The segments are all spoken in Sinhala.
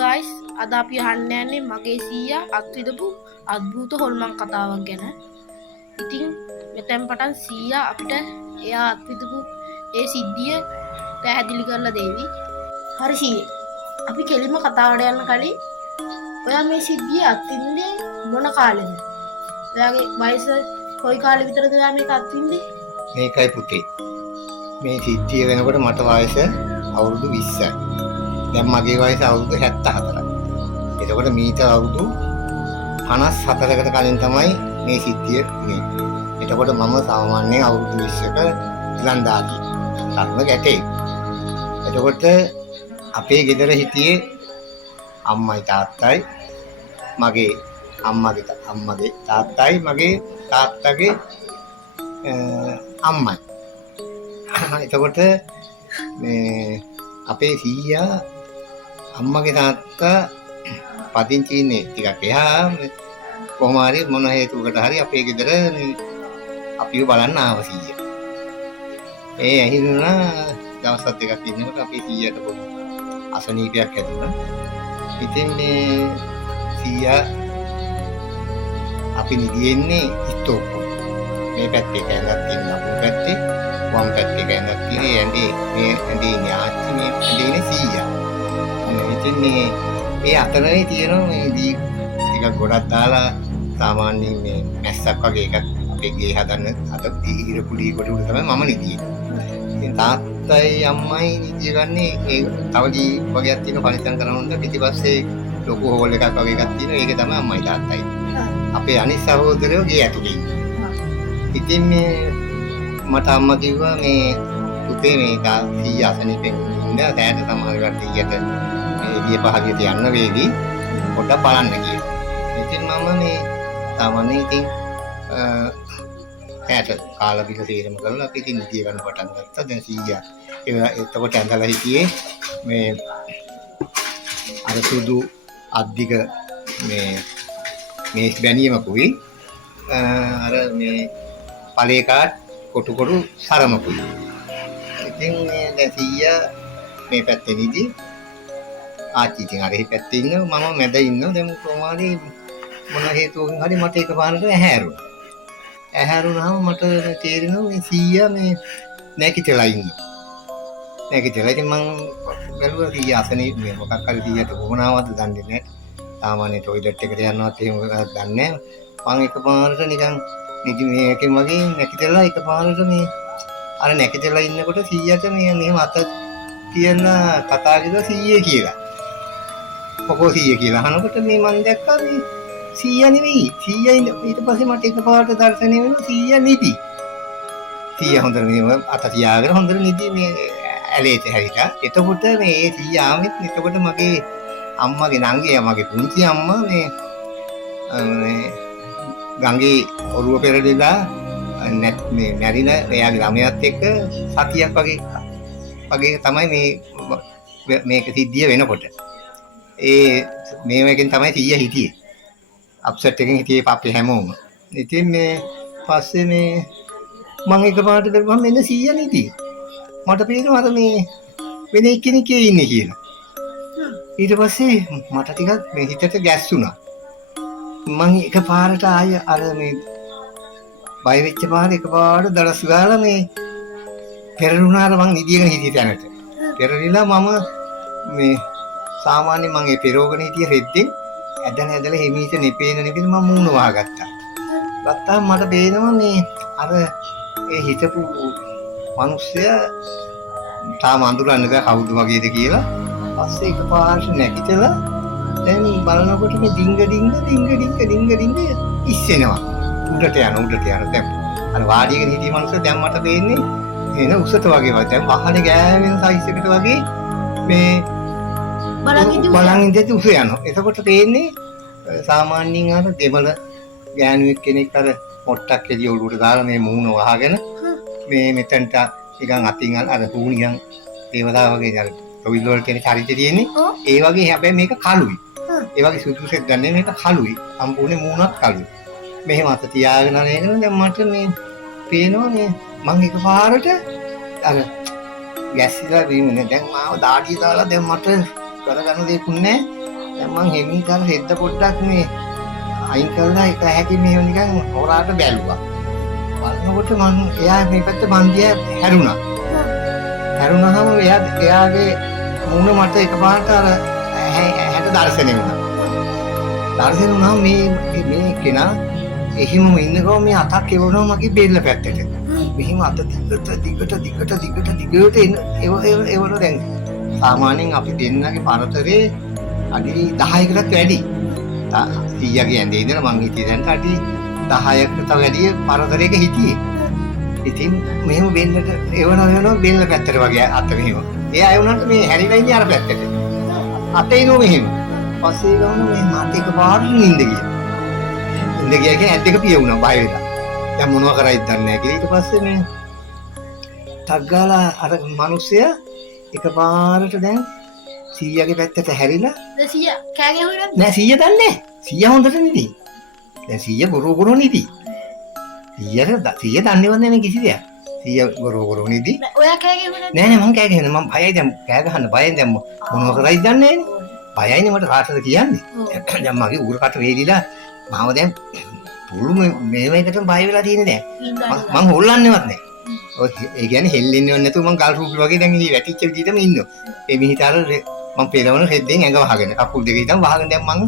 ගයිස් අද අපි අහන්න යන්නේ මගේ සීයා අත්විඳපු අద్භූත හොල්මන් කතාවක් ගැන. ඉතින් මෙතෙන් පටන් සීයා අපිට එයා අත්විඳපු ඒ සිද්ධිය පැහැදිලි කරලා දෙවි. හරි සීයේ. අපි කෙලින්ම කතාවට යන්න කලින් ඔයා මේ සිද්ධිය අත්විඳින්නේ මොන කාලෙද? ඔයාගේ වයස කොයි කාලෙ විතරද ඔයා මේක අත්විඳින්නේ? මේකයි පුතේ. මේ සිද්ධිය වෙනකොට මට වයස අවුරුදු 20යි. දැන් මගේ වයස අවුරුදු 74යි. එතකොට මීට අවුරුදු 54කට කලින් තමයි මේ සිද්ධිය වුනේ. එතකොට මම සාමාන්‍යයෙන් අවුරුදු 20ක ඉලන්දාදී තරුණ ගැටේ. එතකොට අපේ ගෙදර හිටියේ අම්මයි තාත්තයි මගේ අම්මගේ තාත්තයි මගේ තාත්තගේ අම්මයි. එතකොට මේ අපේ සීයා අම්මගේ තාත්තා පදිංචි ඉන්නේ ටිකක් එහා කොහොම හරි මොන හේතුවකට හරි අපේ ගෙදර අපිව බලන්න ආව සීයා. ඒ ඇහිුණා දවස් දෙකක් ඉන්නකොට අපේ සීයාට පොඩි අසනීපයක් හැදුණා. ඉතින් මේ සීයා අපි නිදින්නේ ඉස්තෝප්පු. මේ පැත්තේ කැඳක් තියෙනවා අපේ පැත්තේ වම් පැත්තේ කැඳක් තියෙන ඇඳේ මේ ඇඳේ ඥාති මේ ඇඳේ සීයා. ඉතින් මේ අතරේ තියෙනවා මේ දී ටිකක් ගොඩක් දාලා සාමාන්‍යයෙන් මේ මැස්සක් වගේ එකක් අපේ ගේ හදන්න අද ඉර කුලී කොට උඩ තමයි මම නිදියේ. ඉතින් තාත්තයි අම්මයි නිදිය ගන්නේ ඒ තව දී වගේක් තියෙන පරිසම් කරනොත් පිටිපස්සේ ලොකු හෝල් එකක් වගේ එකක් තියෙනවා. ඒකේ තමයි අම්මයි තාත්තයි. අපේ අනිත් සහෝදරයෝ ගේ ඇතුලේ ඉන්නවා. ඉතින් මේ මට අම්මා කිව්වා මේ පුතේ මේ සීයා අසනීපෙන් ඉන්න දැයට සමහර වෙලාවට ඊයට මේ එළිය පහදියට යන්න වේවි පොඩ්ඩක් බලන්න කියලා. ඉතින් මම මේ සාමාන්‍යයෙන් ඉතින් ඇට කාලා බිල තීරම කරලා අපි ඉතින් නිදිය ගන්න පටන් ගත්තා. දැන් සීයා එතකොට ඇඳලා හිටියේ මේ අර සුදු අද්දික මේ බැනියමකුයි අර මේ පළේ කාට් කොටු සරමකුයි. ඉතින් මේ දැන් සීයා මේ පැත්තේ නිදි ආච්චි ඉතින් අර එහි පැත්තේ ඉන්නවා මම මැද ඉන්නවා. දැන් කොහොමද මොන හේතුවකින් හරි මට එකපාරට ඇහැරුණාම මට තේරෙනවා මේ සීයා මේ නැගිටලා ඉන්නවා. ඉතින් මම බැලුවා සීයා අසනීප මේ මොකක් හරි සීයාට කොහොමනවද දන්නේ නැහැ. සාමාන්‍ය টয়ලට් එකට යනවත් එහෙම දන්නේ නැහැ. මම එකපාරට නිකන් නිදි මේකෙන් වගේ නැගිටලා එකපාරට මේ අර නැගිටලා ඉන්නකොට සීයාට මේ මෙහෙම අත තියලා කතා කරලා සීයේ කියලා. මොකෝ සීයේ කියලා අහනකොට මේ මම දැක්කා මේ සීයා නෙවෙයි. සීයා ඊට පස්සේ මට එකපාරට දර්ශනය වෙනවා සීයා නිදි. සීයා හොඳට මේ අත තියාගෙන හොඳට නිදි මේ ඇලේට හැරිලා. එතකොට මේ සීයා ආවෙත් එතකොට මගේ අම්මගේ නංගිය මගේ පුංචි අම්මා මේ ගඟේ ඔරුව පෙරලිලා මේ මැරිලා එයාගේ ළමයාත් එක්ක සතියක් වගේ තමයි මේක සිද්ධිය වෙනකොට. මේකෙන් තමයි සීයා හිටියේ. අප්සෙට් එකකින් හිටියේ අපේ හැමෝම. ඉතින් මේ පස්සේ මේ මම එකපාරට බැලුවම මෙන්න සීයා නිදි. මට පේනවා අර මේ වෙන එක්කෙනෙක් ඉන්නේ කියලා. ඊට පස්සේ මට ටිකක් මේ හිතට ගැස්සුණා. මම එකපාරට ආය අර මේ බය වෙච්ච පාරේ එකපාරට දරස් ගාලා මේ පෙරළුණාර මං නිදියගෙන හිටිය තැනට. පෙරලිලා මම මේ සාමාන්‍ය මං ඒ පෙරෝගෙන හිටිය රෙද්දෙන් ඇදලා හිමීට නෙපේන මම මූණ වහගත්තා. ගත්තාම මට පේනවා මේ අර ඒ හිතපු මිනිස්සයා තාම අඳුරන්නේ නැහැ කවුද වගේද කියලා. පස්සේ එකපාරට නැගිටලා දැන් බලනකොට මේ ඩිංග ඉස්සෙනවා. උඩට යන දැන් අර වාඩියගෙන හිටිය මිනිස්සු දැන් මට පේන්නේ එන උසත වගේ වගේ දැන් වහනේ ගෑවෙන සයිස් එකට වගේ මේ බලන් ඉඳි උස යනවා. එතකොට පේන්නේ සාමාන්‍යයෙන් අර දෙමළ ගෑනුවෙක් කෙනෙක් අර මොට්ටක් එළිය ඔලුවට දාලා මේ මූණ වහගෙන මේ මෙතනට නිකන් අතින් අර පූනියන් දේවතාව වගේ අර ටොයිල් වල තියෙන චරිතය තියෙන්නේ. ඒ වගේ හැබැයි මේක කළුයි. ඒ වගේ සුදුසුසෙක් ගන්න මේක කළුයි. සම්පූර්ණ මූණක් කළුයි. මෙහෙම අත තියාගෙන නේද දැන් මට මේ පේනවා මේ මම එකපාරට අර ගැස්සිලා වීමනේ දැන් මාව දාඩිය දාලා දැන් මට කරගන්න දෙයක් නැහැ. දැන් මං හෙමින් කරලා හෙද්ද පොඩ්ඩක් මේ අයින් කරලා එක හැකින් මෙහෙම නිකන් හොරාට බැලුවා. බලනකොට මං එයා මේ පැත්ත මන්දිය හැරුණා. හැරුණාම එයාගේ මුණ මට එකපාරට අර හැට දර්ශනේ වුණා. දර්ශනේ වුණාම මේ කෙනා එහිමම ඉන්නකෝ මේ අතක් එවනවා මගේ බෙල්ල පැත්තට. මෙහිම අත දිගට එන එවන දැන් සාමාන්‍යයෙන් අපි දෙන්නගේ පරතරේ අඩි 10කටත් වැඩි. 100ගේ ඇඳේ ඉඳලා මං හිටියේ දැන් අඩි 10කට වැඩි පරතරයක හිටියේ. ඉතින් මෙහෙම බෙල්ලට එවනවා බෙල්ල පැත්තට වගේ අත මෙහෙම. එයා එවුනට මේ හැරිලා ඉන්නේ අර පැත්තට. අතේ නෝ මෙහෙම. පස්සේ ගමන මේ මාත් එකපාරට නිින්ද ගියා. නිින්ද ගියා කියන්නේ ඇද්දක පිය වුණා බය වෙලා. දැන් මොනවා කරයිද දන්නේ නැහැ කියලා. ඊට පස්සේ මේ තග්ගාලා අර මිනිස්සයා එකපාරට දැන් 100ගේ පැත්තට හැරිලා 100 කෑ ගැහුවේ නෑ 100 දන්නේ නැහැ. 100 හොඳට නිදි. දැන් 100 බොරු නිදි. 100 දන්නේවත් නැහැ මේ කිසි දෙයක්. 100 බොරු නිදි. ඔයා කෑ ගැහුවේ නෑ මං කෑ ගහන්නේ මං බයයි දැන් කෑ ගහන්න බයෙන් දැන් මොනවා කරයිද දන්නේ නැහැ. බයයිනේ මට කාටද කියන්නේ. දැන් මගේ උගුරකට වේලිලා මාව දැන් පුළු මේකටම බය වෙලා තියෙන්නේ දැන්. මං හොල්ලන්නේවත් නැහැ. ඔය ඒ කියන්නේ හෙල්ලෙන්නේවත් නැතුව මං ගල් රූපි වගේ දැන් ඉන්නේ වැටිච්ච විදිහටම ඉන්නවා. මේ මිහිතර මං පෙරවන රෙද්දෙන් ඇඟ වහගෙන කකුල් දෙක හිටන් වහගෙන දැන් මං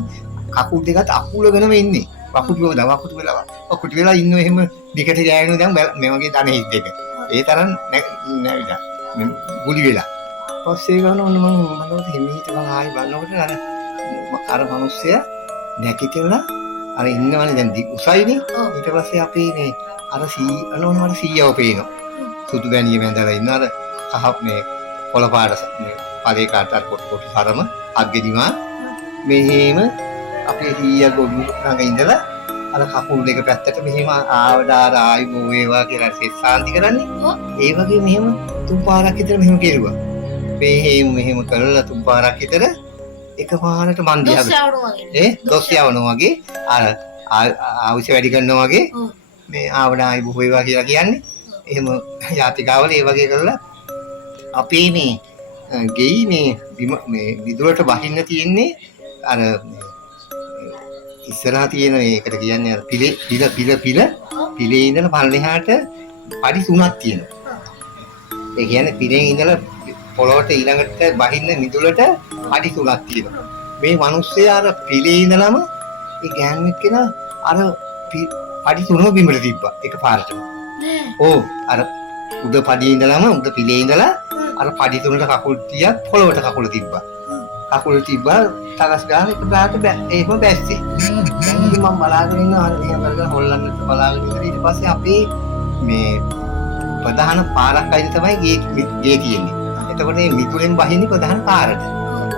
කකුල් දෙකත් අකුලගෙනම ඉන්නේ. වකුටු වෙලා ඉන්නෝ එහෙම දිගට ගෑනු දැන් මේ වගේ දන හිස් දෙක. ඒ තරම් නැවිලා. ගුලි වෙලා. පස්සේ ගන්න ඕන මං මොනවද හිමීට මං ආයි බලනකොට අර මිනිස්සයා නැකිතලා අර ඉන්නවනේ දැන් උසයිනේ. ඊට පස්සේ අපි මේ අර අනෝන මට 100ව පේනවා. සුදු බැනිය මැදලා ඉන්න අර කහ මේ කොළ පාට මේ පදේ කාටර කොට සරම අග්ගෙදිමා මෙහෙම අපේ 100 ගොඩු ළඟ ඉඳලා අර කකුල් දෙක පැත්තට මෙහෙම ආවඩාර ආයි බෝ වේවා කියලා සෙස්සාන්ති කරන්නේ. ඒ වගේ මෙහෙම තුන් පාරක් විතර මෙහෙම කෙරුවා. මෙහෙම කරලා තුන් පාරක් විතර එකපාරට මන් දිහා දොස් යවනවා වගේ අර ආවිස වැඩි කරනවා වගේ මේ ආවඩායි බෝ වේවා කියලා කියන්නේ. එහෙම යාතිකාවල ඒ වගේ කරලා අපේ මේ ගෙයි මේ විදුරට බහින්න තියෙන්නේ අර ඉස්සරහා තියෙන ඒකට කියන්නේ අර පිලේ ඉඳලා පල්ලෙහාට පඩි 3ක් තියෙනවා. ඒ කියන්නේ පිලේ ඉඳලා පොළොවට ඊළඟට බහින්න මිදුලට පඩි 3ක් තියෙනවා. මේ මිනිස්සයා අර පිලේ ඉඳලම ඒ ගෑනුවෙක් කෙනා අර පඩි 3ම බිමට තිබ්බා එකපාරටම. ඕ අර උඩ පඩියේ ඉඳලම උඩ පිලේ ඉඳලා අර පඩි 3ට කකුල් තියක් පොළොවට කකුල තිබ්බා. කකුල තිබ්බා තකස් ගාන එක බාට එහෙම බැස්සේ. දැන් ඉතින් මම බලාගෙන ඉන්නවා අර මෙහෙම කරගෙන හොල්ලන්නත් බලාගෙන ඉඳලා ඊට පස්සේ අපේ මේ ප්‍රධාන පාරක් අයින තමයි ගේ තියෙන්නේ. එතකොට මේ මිතුරෙන් බහින්නේ ප්‍රධාන පාරට.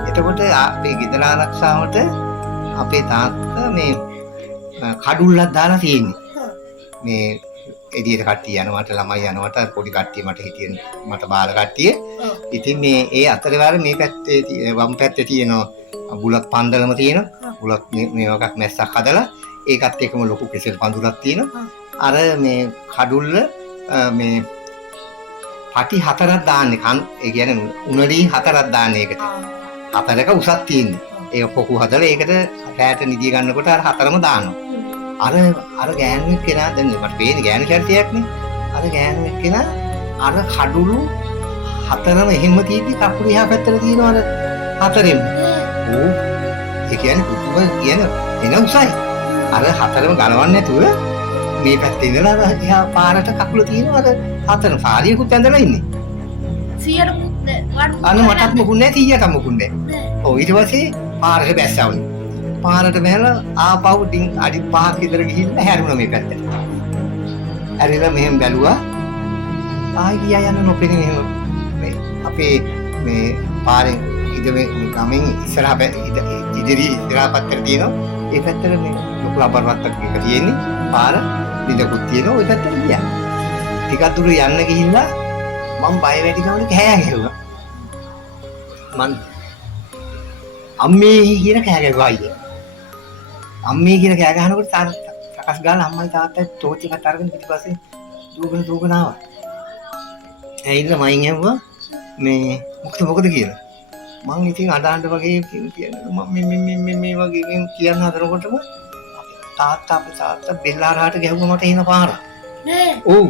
එතකොට අපේ ගෙදර ආරක්ෂාවට අපේ තාත්තා මේ කඩුල්ලක් දාලා තියෙන්නේ. මේ එදියට කට්ටිය යනවට ළමයි යනවට පොඩි කට්ටිය මට හිටියන මට බාල කට්ටිය. ඉතින් මේ ඒ අතරේ වාර මේ පැත්තේ වම් පැත්තේ තියෙන බුලත් පන්දලම තියෙනවා. බුලත් මේ වගක් මැස්සක් හදලා ඒකත් එක්කම ලොකු කෙසෙල් පඳුරක් තියෙනවා. අර මේ කඩුල්ල මේ පටි 4ක් දාන්නේ ඒ කියන්නේ උණඩි 4ක් දාන්නේ ඒකට. 4ක උසක් තියෙන්නේ. ඒක පොකු හදලා ඒකට රැට නිදිය ගන්නකොට අර 4ම දානවා. අර ගෑනුවෙක් කෙනා දැන් මට පේන්නේ ගෑනු චරිතයක්නේ. අර ගෑනුවෙක් කෙනා අර කඩුළු 4ම එහෙම තියෙද්දි කකුල එහා පැත්තට තියෙනවා අර 4ෙම. ඕ ඒ කියන්නේ පුදුම කියන එන උසයි. අර 4ම ගලවන්නේ නැතුව මේ පැත්තේ ඉඳලා අර එහා පාරට කකුල තියෙනවා අර 4ම සාරියකුත් ඇඳලා ඉන්නේ. 100ට මුත් අන්න මටත් මොකුත් නැහැ 100ට මොකුත් නැහැ. ඔව් ඊට පස්සේ පාරට බැස්සවනේ. පාරට බැලලා ආපහු ඩින් අඩි 5ක් විතර ගිහිල්ලා හැරුණා මේ පැත්තට. හැරිලා මෙහෙම බැලුවා. ආයි ගියා යන්න නොපෙනේ මෙහෙම. මේ අපේ මේ පාරෙන් ඉදමේ ගමෙන් ඉස්සරහා ඉදිරි ඉස්සරහා පැත්තට තියෙනවා. ඒ පැත්තට මේ ලොකු රබර් වත්තක් එක තියෙන්නේ. පාර විදකුත් තියෙනවා. ওই පැත්තට ගියා. ටිකක් දුර යන්න ගිහිල්ලා මම බය වැඩි ගමන කෑ ගැහුවා. මං අම්මේ කියන කෑ ගැහුවා අයියා. අම්මේ කියන කෑ ගහනකොට සකස් ගාලා අම්මයි තාත්තයි ටෝච් එකක් අරගෙන පිටිපස්සේ දුවගෙන ආවා. ඇයිද මයින් ඇහුවා මේ මොකද කියලා. මං ඉතින් අඬ වගේ කියන්නේ මම මේ වගේ කියන්න හදනකොටම තාත්තා බෙල්ලාරහට ගැහුවා මට එන පාරක්. නේ ඔව්.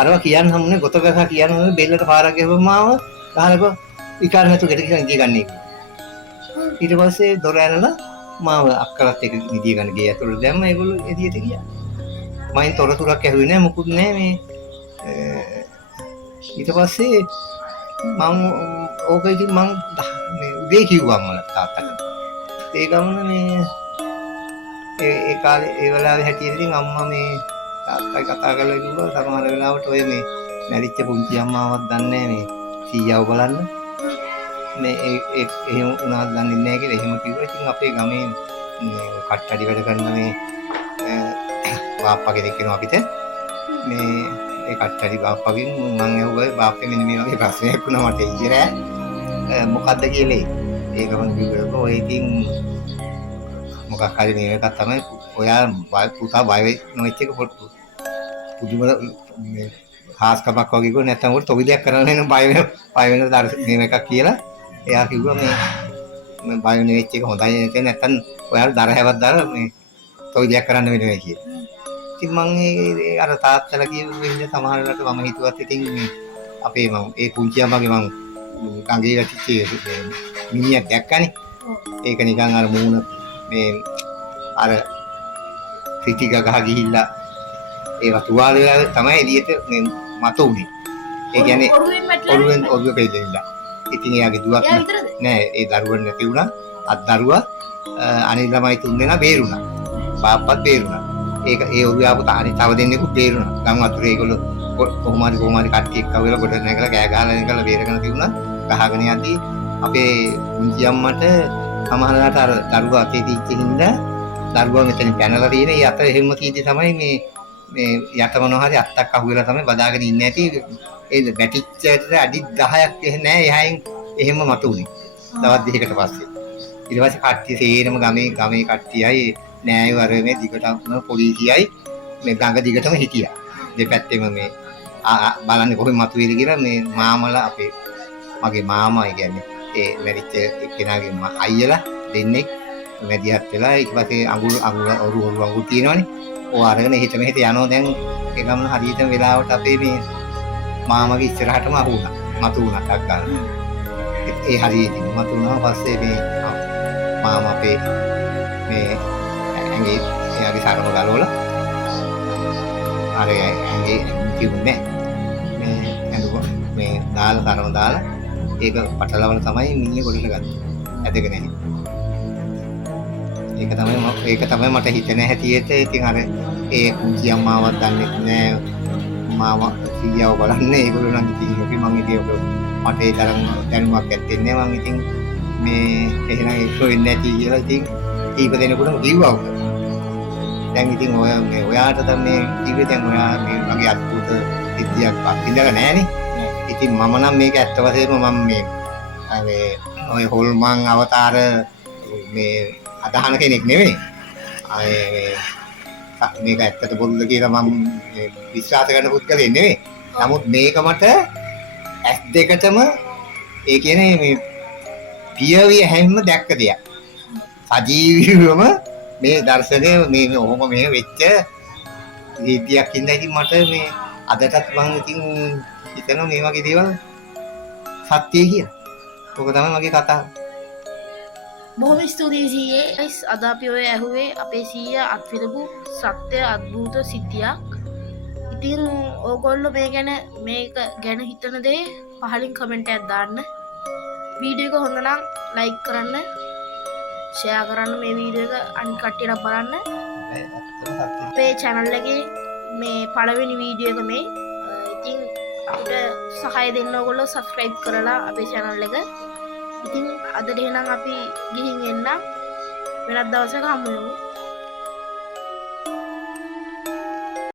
අරවා කියන්න හම්ුනේ ගොත ගසා කියන්න හම්ුනේ බෙල්ලට පාරක් ගැහුවම ආව ගහලකෝ ඉකාර නැතු ගෙට ගිහින් ඉඳී ගන්න එක. ඊට පස්සේ දොර ඇරලා මාව අක්කලත් එක්ක නිදිය ගන්න ගේ ඇතුළට දැම්ම ඒගොල්ලෝ එළියට ගියා. මයින් තොරතුරක් ඇහුවේ නැහැ මොකුත් නැහැ මේ ඊට පස්සේ මම ඕක ඉතින් මම මේ උදේ කිව්වා මම තාත්තට. ඒ ගමන මේ ඒ කාලේ ඒ වෙලාවේ හැටියට ඉතින් අම්මා මේ තාත්තයි කතා කරලා කිව්වා සමහර වෙලාවට ඔය මේ මැරිච්ච පුංචි අම්මාවත් දන්නේ මේ සීයාව බලන්න. මේ ඒ එහෙම උනාද දන්නේ නැහැ කියලා එහෙම කිව්වා. ඉතින් අපේ ගමේ කට්ටඩි වැඩ කරන මේ බාප්පා කෙනෙක් කෙනා අපිට මේ ඒ කට්ටඩි බාප්පගෙන් මම ඇහුවා බාප්පේ මෙන්න මේ වගේ ප්‍රශ්නයක් වුණා මට ඉතිරෑ මොකද්ද කියලා. ඒක මම කිව්වා ඔය ඉතින් මොකක් හරි මේ එකක් තමයි ඔයා පුතා බය නොවෙච්ච එක පුදුම මේ හාස්කමක් වගේ කිව්ව නැත්නම් උඩ තොවිලයක් කරන්න වෙන බය වෙන මේ එකක් කියලා එයා කිව්වා මේ බය නෙවෙච්ච එක හොඳයි නැත්නම් ඔයාලා දර හැවක් දාලා මේ තොවිලයක් කරන්න වෙනවා කියලා. ඉතින් මම ඒ අර තාත්තලා කියපු විදිහ සමහර වෙලාවට මම හිතුවත් ඉතින් මේ අපේ මම ඒ පුංචි අම්මගේ මම ගඟේ වැටිච්ච මිනිහක් දැක්කනේ. ඒක නිකන් අර මූණ මේ අර ක්‍රිටික ගහ ගිහිල්ලා ඒව තුවාල වෙලා තමයි එළියට මේ මත උනේ. ඒ කියන්නේ ඔරුවෙන් පෙළෙලා. ඉතින් එයාගේ දුවක් නෑ ඒ දරුවන් නැති වුණා. අත් දරුවා අනිත් ළමයි තුන් දෙනා බේරුණා. බාප්පත් බේරුණා. ඒක ඒ ඔරුව ආපු අනිත් තව දෙන්නෙකුත් බේරුණා. ගම් වතුරේ ඒගොල්ලෝ කොහොම හරි කට්ටිය එක්කවලා කොට නැගලා කෑ ගහලා ඉඳලා බේරගෙන තිබුණා. ගහගෙන යද්දී අපේ මුංචි අම්මට සමහරවිට අර දරුවා අතේ දීච්ච හින්දා දරුවා මෙතන පැනලා තියෙන. ඒ අත එහෙම කීදී තමයි මේ යට මොනවා හරි අත්තක් අහුවෙලා තමයි බදාගෙන ඉන්නේ ඇති. ඒ වැටිච්චට අඩි 10ක් එහෙ නෑ එහායින් එහෙම මතු උනේ. දවස් දෙකකට පස්සේ. ඊට පස්සේ කට්ටිය සේරම ගමේ කට්ටියයි නෑයෝ අර මේ දිගටම පොලිසියයි මේ ගඟ දිගටම හිටියා. දෙපැත්තෙම මේ බලන්නේ කොහෙන් මතුවේද කියලා මේ මාමලා අපේ මගේ මාමා කියන්නේ ඒ මැරිච්ච එක්කෙනාගේ අයියලා දෙන්නෙක් මැදිහත් වෙලා ඊට පස්සේ අඟුරු තියෙනවනේ. ඔය අරගෙන හිට මෙහෙට යනවා දැන් ඒ ගමන හරියටම වෙලාවට අපේ මේ මාමගේ ඉස්සරහටම අහුණා. මතු වුණා ටක් ගන්න. ඒ හරියටම මතු වුණා පස්සේ මේ මාමා අපේ මේ ඇඟේ එයාගේ සරම ගලවලා අර ඇඟේ තිබුණේ මේ ඇඟ මේ දාලා සරම දාලා ඒක පටලවල තමයි මිනිහ ගොඩට ගත්තේ. ඇදගෙන ඇහි. ඒක තමයි මට හිතෙන හැටියට ඉතින් අර ඒ පුංචි අම්මාවත් දන්නේ නැහැ මාමා සීයාව බලන්නේ ඒගොල්ලෝ නම් ඉතින් ඔකේ මම ඉතින් ඔක මට ඒ තරම් දැනුමක් ඇත්තේ නැහැ මම ඉතින් මේ එහෙනම් ඒක වෙන්නේ නැති කියලා ඉතින් කීප දෙනෙකුටම කිව්වා උක. දැන් ඉතින් ඔයාට දැන් මේ කිව්වේ දැන් ඔයා මේ වගේ අద్భుත විද්‍යාවක් ඉඳලා නැහනේ. ඉතින් මම නම් මේක ඇත්ත වශයෙන්ම මම මේ ඔය හොල්මන් අවතාර මේ අදහන කෙනෙක් නෙවෙයි. මේක ඇත්තට බොරුද කියලා මම විශ්වාස කරන පුද්ගලයෙක් නෙවෙයි. නමුත් මේක මට ඇස් දෙකටම ඒ කියන්නේ මේ පියවිය හැම දැක්ක දෙයක්. සජීවීවම මේ දර්ශනය මේ ඔහොම මේ වෙච්ච විද්‍යාවක් ඉඳලා ඉතින් මට මේ අදටත් මම ඉතින් හිතනවා මේ වගේ දේවල් සත්‍යයි කියලා. ඔක තමයි මගේ කතාව. බොහොම ස්තුතියි සීයේ. අද අපි ඔය ඇහුවේ අපේ සීයා අත්විඳපු සත්‍ය අద్භූත සිද්ධියක්. ඉතින් ඕගොල්ලෝ මේක ගැන හිතන දේ පහලින් කමෙන්ට් එකක් දාන්න. වීඩියෝ එක හොඳ නම් ලයික් කරන්න, ෂෙයා කරන්න මේ වීඩියෝ එක අනිත් කට්ටියට බලන්න. අපේ channel එකේ මේ පළවෙනි වීඩියෝ එක මේ. ඉතින් අපිට සහාය දෙන්න ඕගොල්ලෝ subscribe කරලා අපේ channel එක. ඉතින් අද එහෙනම් අපි ගිහින් එන්න වෙනත් දවසක හමු වෙමු.